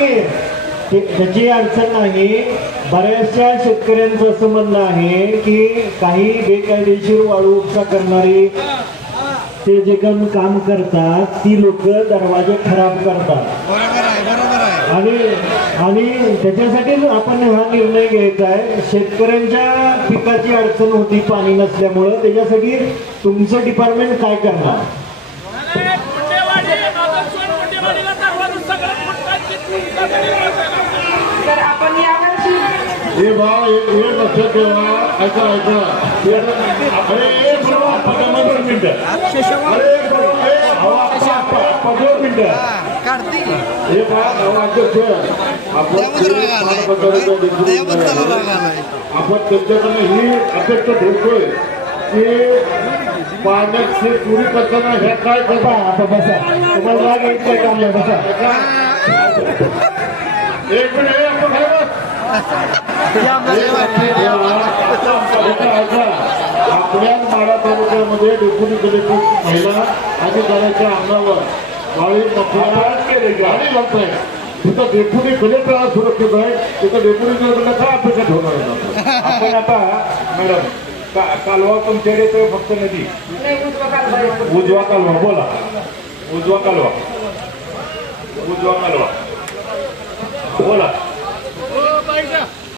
की त्याची अडचण नाही. बऱ्याचशा शेतकऱ्यांचं असं म्हणणं आहे की काही बेकायदेशीर वाळू उपसा करणारी ते जे काम करतात ती लोक दरवाजे खराब करतात. बरोबर आहे. आणि त्याच्यासाठीच आपण हा निर्णय घ्यायचा आहे. शेतकऱ्यांच्या पिकाची अडचण होती पाणी नसल्यामुळं. त्याच्यासाठी तुमचं डिपार्टमेंट काय करणार? तर आपण यावर्षी हे भाव एक लक्षात ठेवा. ऐका अरे एक मिनिट काढते हे आपण त्यांच्याकडनं ही अपेक्षा ठेवतोय की पाण्याची चोरी करताना ह्या काय करता. आता बसा, तुम्हाला राग येत काय काम नाही. बसा. एक मिनिट आपण आपल्या माढा तालुक्यामध्ये डेप्युटी कलेक्टर महिला अधिकाऱ्याच्या अंगावर वाळी गाडी लागत आहे. तिथं डेप्युटी कलेक्टर आज सुरक्षित आहे. तिथं डेप्युटी कलेक्टरला काय अपेक्षा ठेवणार आहे आपण? आता मॅडम कालवा तुमच्याकडे तर फक्त नदी उजवा कालवा बोला. उजवा कालवा बोला.